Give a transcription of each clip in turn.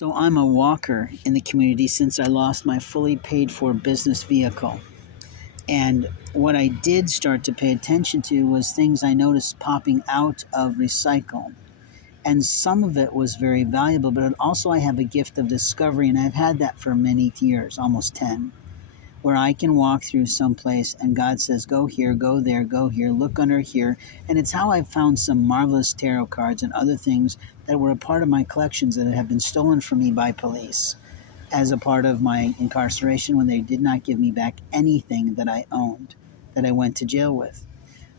So I'm a walker in the community since I lost my fully paid for business vehicle. And what I did start to pay attention to was things I noticed popping out of recycle. And some of it was very valuable, but also I have a gift of discovery, and I've had that for many years, almost 10, where I can walk through someplace and God says, go here, go there, go here, look under here. And it's how I've found some marvelous tarot cards and other things that were a part of my collections that have been stolen from me by police as a part of my incarceration when they did not give me back anything that I owned, that I went to jail with.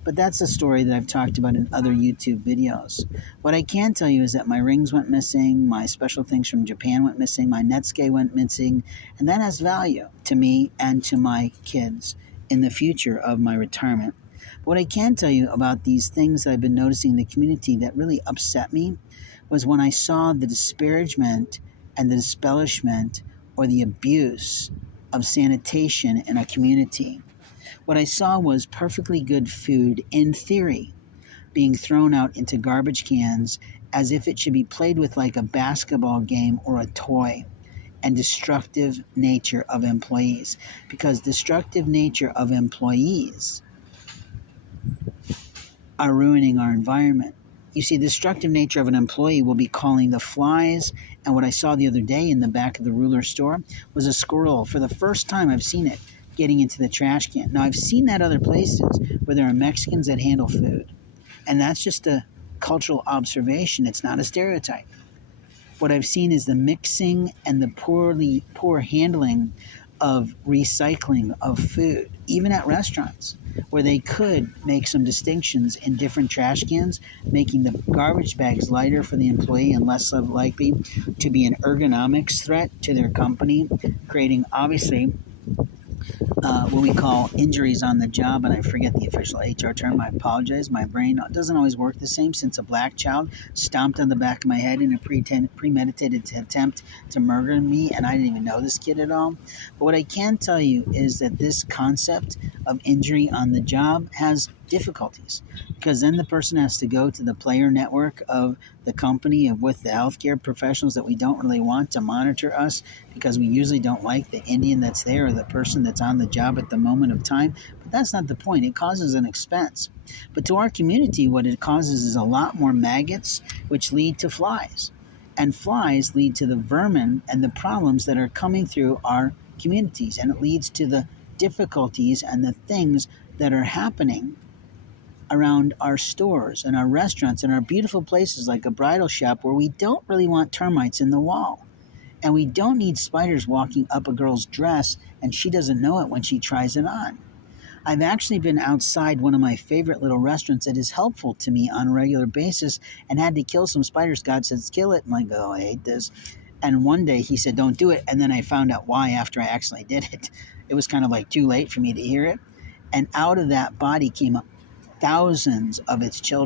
But that's a story that I've talked about in other YouTube videos. What I can tell you is that my rings went missing, my special things from Japan went missing, my Netsuke went missing, and that has value to me and to my kids in the future of my retirement. What I can tell you about these things that I've been noticing in the community that really upset me was when I saw the disparagement and the disbellishment or the abuse of sanitation in a community. What I saw was perfectly good food, in theory, being thrown out into garbage cans as if it should be played with like a basketball game or a toy, and destructive nature of employees. Because destructive nature of employees are ruining our environment. You see, the destructive nature of an employee will be calling the flies. And what I saw the other day in the back of the Ruler store was a squirrel. For the first time I've seen it getting into the trash can. Now, I've seen that other places where there are Mexicans that handle food. And that's just a cultural observation. It's not a stereotype. What I've seen is the mixing and the poor handling of recycling of food, even at restaurants, where they could make some distinctions in different trash cans, making the garbage bags lighter for the employee and less likely to be an ergonomics threat to their company, creating obviously what we call injuries on the job, and I forget the official HR term. I apologize. My brain doesn't always work the same since a black child stomped on the back of my head in a premeditated attempt to murder me, and I didn't even know this kid at all. But what I can tell you is that this concept of injury on the job has difficulties, because then the person has to go to the player network of the company of with the healthcare professionals that we don't really want to monitor us, because we usually don't like the Indian that's there or the person that's on the job at the moment of time. But that's not the point. It causes an expense. But to our community, what it causes is a lot more maggots, which lead to flies. And flies lead to the vermin and the problems that are coming through our communities. And it leads to the difficulties and the things that are happening around our stores and our restaurants and our beautiful places like a bridal shop, where we don't really want termites in the wall. And we don't need spiders walking up a girl's dress and she doesn't know it when she tries it on. I've actually been outside one of my favorite little restaurants that is helpful to me on a regular basis and had to kill some spiders. God says, kill it. I'm like, oh, I hate this. And one day he said, don't do it. And then I found out why after I actually did it. It was kind of like too late for me to hear it. And out of that body came up thousands of its children.